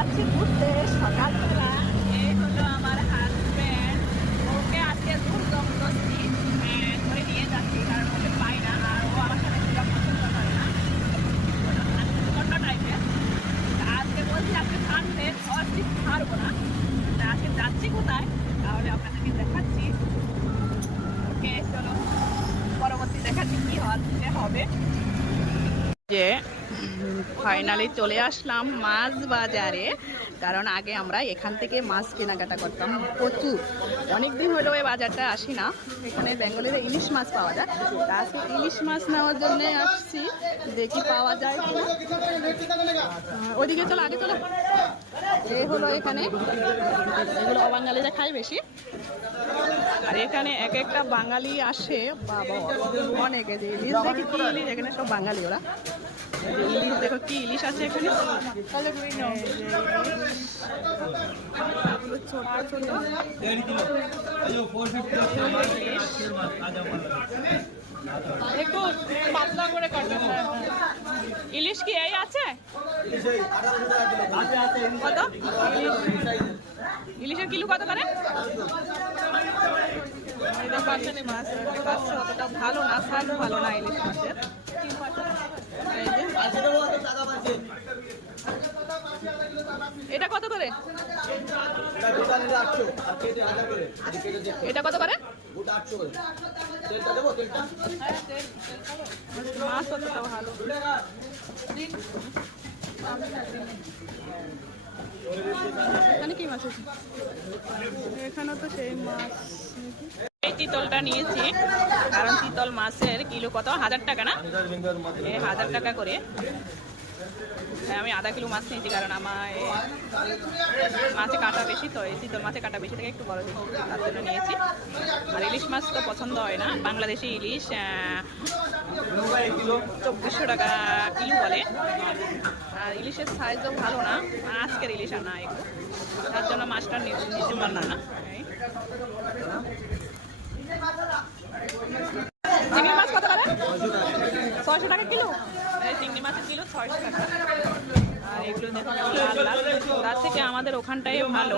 যাচ্ছি ঘুরতে সকালবেলা। এই হলো আমার হাজব্যান্ড, ওকে আজকে দূর জবরদস্তি করে নিয়ে যাচ্ছি, কারণ ওকে পাই না আর ও আমার সাথে ঘোরা পছন্দ করে না, অন্য টাইপের। আজকে বলছি আজকে ছাড়তে অস্টিক ছাড়বো না, আজকে যাচ্ছি কোথায় তাহলে আপনাদেরকে দেখাচ্ছি। ওকে চলো পরবর্তী দেখাচ্ছি কি হবে। যে ফাইনালি চলে আসলাম মাছ বাজারে, কারণ আগে আমরা এখান থেকে মাছ কেনাকাটা করতাম প্রচুর। অনেকদিন হলো এই বাজারটা আসি না, এখানে বেঙ্গলের ইলিশ মাছ পাওয়া যায়। আজকে ইলিশ মাছ নেওয়ার জন্য আসছি, দেখি পাওয়া যায় কিনা। ওইদিকে চলো, আগে চলো। এই হলো এখানে, এগুলো অবাঙালিরা খায় বেশি, আর এখানে এক একটা বাঙালি আসে। বাবা অনেকে যে ইলিশ দেখি কি ইলিশ, এখানে সব বাঙালি ওরা। ইলিশ দেখো কি ইলিশ আছে এখানে, ইলিশ কি এই আছে কত? ইলিশের কিলো কত করে? মাছ অতটা ভালো না, সাইজ ভালো না ইলিশ মাছের। এটা কত করে? এটা কত করে? মাছ অতটা ভালো। এখানে কি মাছ আছে? এখানে তো সেই মাছ। এই চিতলটা নিয়েছি, কারণ চিতল মাছের কিলো কত? 1000 টাকা না? 1000 টাকা করে। আমি আধা কিলো মাছ নিয়েছি, কারণ আমার মাছে কাটা বেশি, তো এই চিতল মাছে কাটা বেশি থেকে একটু বড় দেখি, তার জন্য নিয়েছি। আর ইলিশ মাছ তো পছন্দ হয় না, বাংলাদেশি ইলিশ 2400 টাকা কিলো বলে। আর ইলিশের সাইজও ভালো না, আজকের ইলিশ আর না একটু, তার জন্য মাছটা নিতে পারলাম না। চিংড়ি মাছ কত করে? 600 টাকা কিলো। চিংড়ি মাছের কিলো 600 টাকা। আর এগুলো দেখুন লাল লাল, তার থেকে আমাদের ওখানটাই ভালো।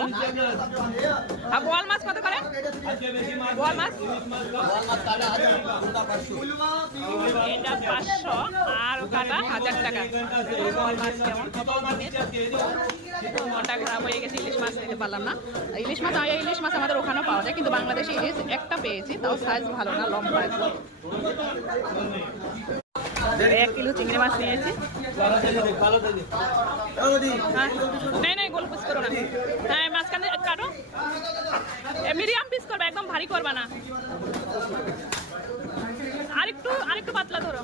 আর বোয়াল মাছ কত করে? বোয়াল মাছ এটা 500 আর কাটা 1000 টাকা। বোয়াল মাছ কেমন? মনটা খারাপ হয়ে গেছে, ইলিশ মাছ নিতে পারলাম না। ইলিশ মাছ আমাদের ওখানেও পাওয়া যায়, কিন্তু বাংলাদেশি ইলিশ একটা পেয়েছি, তাও সাইজ ভালো না, লম্বা একদম। 1 কিলো চিংড়ি মাছ নিয়েছি। নেই গোল পিস করো না, হ্যাঁ মাঝখানে কাটো, মিডিয়াম পিস করবে, একদম ভারী করবা না, আরেকটু পাতলা ধরো।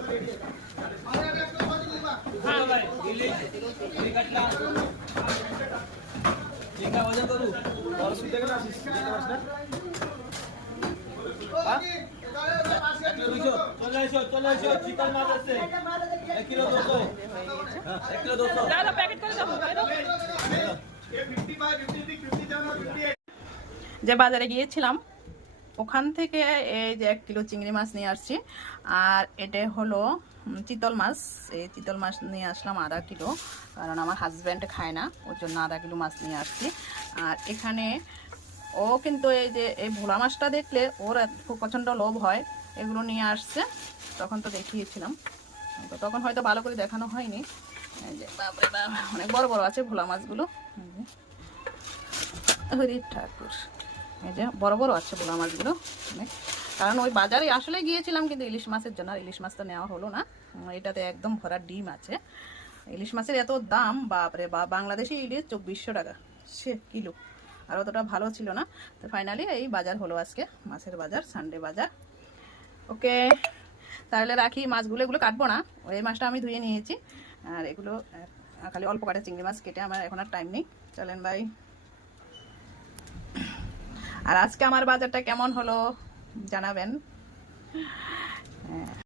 যে বাজারে গিয়েছিলাম ওখান থেকে এই যে 1 কিলো চিংড়ি মাছ নিয়ে আসছি, আর এটা হলো চিতল মাছ। এই চিতল মাছ নিয়ে আসলাম আধা কিলো, কারণ আমার হাজব্যান্ড খায় না, ওর জন্য আধা কিলো মাছ নিয়ে আসছি। আর এখানে ও কিন্তু এই যে এই ভোলা মাছটা দেখলে ওর খুব প্রচণ্ড লোভ হয়, এগুলো নিয়ে আসছে। তখন তো দেখিয়েছিলাম, তো তখন হয়তো ভালো করে দেখানো হয়নি। এই যে বাপরে বাপ, অনেক বড় বড় আছে ভোলা মাছগুলো। হরি ঠাকুর, এই যে বড় বড় আছে ভোলা মাছগুলো অনেক। কারণ ওই বাজারে আসলে গিয়েছিলাম কিন্তু ইলিশ মাছের জন্য, আর ইলিশ মাছ তো নেওয়া হলো না। এটাতে একদম ভরা ডিম আছে। ইলিশ মাছের এত দাম, বাপরে বাপ! বাংলাদেশি ইলিশ 2400 টাকা সে কিলো, আর অতটা ভালো ছিল না। তো ফাইনালি এই বাজার হলো আজকে, মাছের বাজার, সানডে বাজার। ওকে তাহলে রাখি, মাছগুলো এগুলো কাটবো না, ওই মাছটা আমি ধুয়ে নিয়েছি। আর এগুলো খালি অল্প কাটে চিংড়ি মাছ কেটে আমার এখন আর টাইম নেই। চলেন বাই। আর আজকে আমার বাজারটা কেমন হলো জানাবেন।